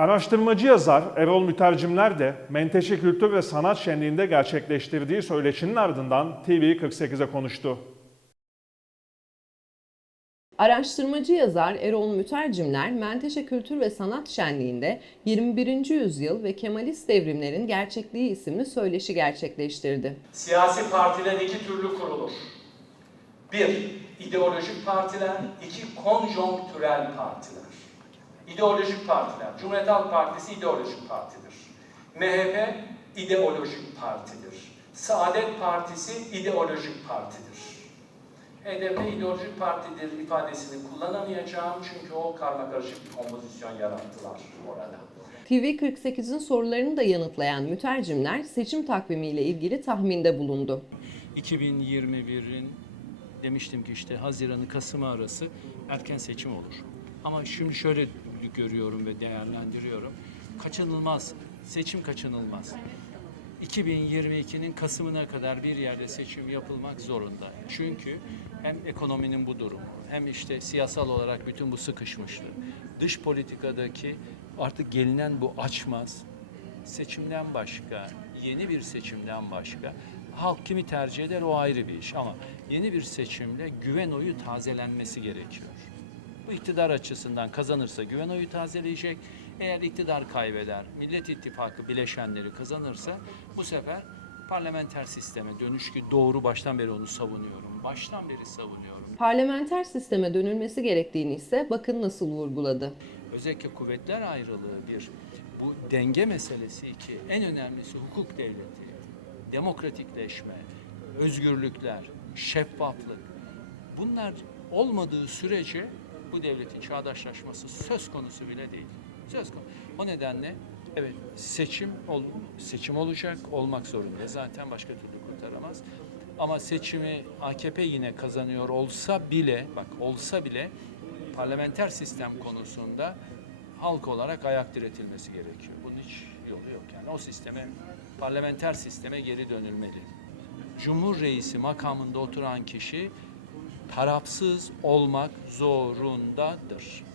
Araştırmacı yazar Erol Mütercimler de Menteşe Kültür ve Sanat Şenliği'nde gerçekleştirdiği söyleşinin ardından TV48'e konuştu. Araştırmacı yazar Erol Mütercimler, Menteşe Kültür ve Sanat Şenliği'nde 21. yüzyıl ve Kemalist devrimlerin gerçekliği isimli söyleşi gerçekleştirdi. Siyasi partiler iki türlü kurulur. Bir, ideolojik partiler, iki, konjonktürel partiler. İdeolojik partiler, Cumhuriyet Halk Partisi ideolojik partidir. MHP ideolojik partidir. Saadet Partisi ideolojik partidir. HDP ideolojik partidir ifadesini kullanamayacağım çünkü o karma karışık bir kompozisyon yarattılar orada. TV48'in sorularını da yanıtlayan Mütercimler, seçim takvimiyle ilgili tahminde bulundu. 2021'in demiştim ki işte Haziran'ı Kasım arası erken seçim olur. Ama şimdi şöyle görüyorum ve değerlendiriyorum. Kaçınılmaz, seçim kaçınılmaz. 2022'nin Kasım'ına kadar bir yerde seçim yapılmak zorunda. Çünkü hem ekonominin bu durumu, hem işte siyasal olarak bütün bu sıkışmışlığı, dış politikadaki artık gelinen bu açmaz, seçimden başka, yeni bir seçimden başka halk kimi tercih eder o ayrı bir iş ama yeni bir seçimle güven oyu tazelenmesi gerekiyor. Bu iktidar açısından kazanırsa güven oyu tazeleyecek. Eğer iktidar kaybeder, Millet İttifakı bileşenleri kazanırsa bu sefer parlamenter sisteme dönüş ki doğru baştan beri onu savunuyorum. Baştan beri savunuyorum. Parlamenter sisteme dönülmesi gerektiğini ise bakın nasıl vurguladı. özellikle kuvvetler ayrılığı bir, bu denge meselesi iki, en önemlisi hukuk devleti, demokratikleşme, özgürlükler, şeffaflık. Bunlar olmadığı sürece bu devletin çağdaşlaşması söz konusu bile değil. Söz konusu. O nedenle evet seçim ol, seçim olacak, olmak zorunda. Zaten başka türlü kurtaramaz. Ama seçimi AKP yine kazanıyor olsa bile, bak olsa bile parlamenter sistem konusunda halk olarak ayak diretilmesi gerekiyor. Bunun hiç yolu yok. Yani o sisteme, parlamenter sisteme geri dönülmeli. Cumhur reisi makamında oturan kişi tarafsız olmak zorundadır.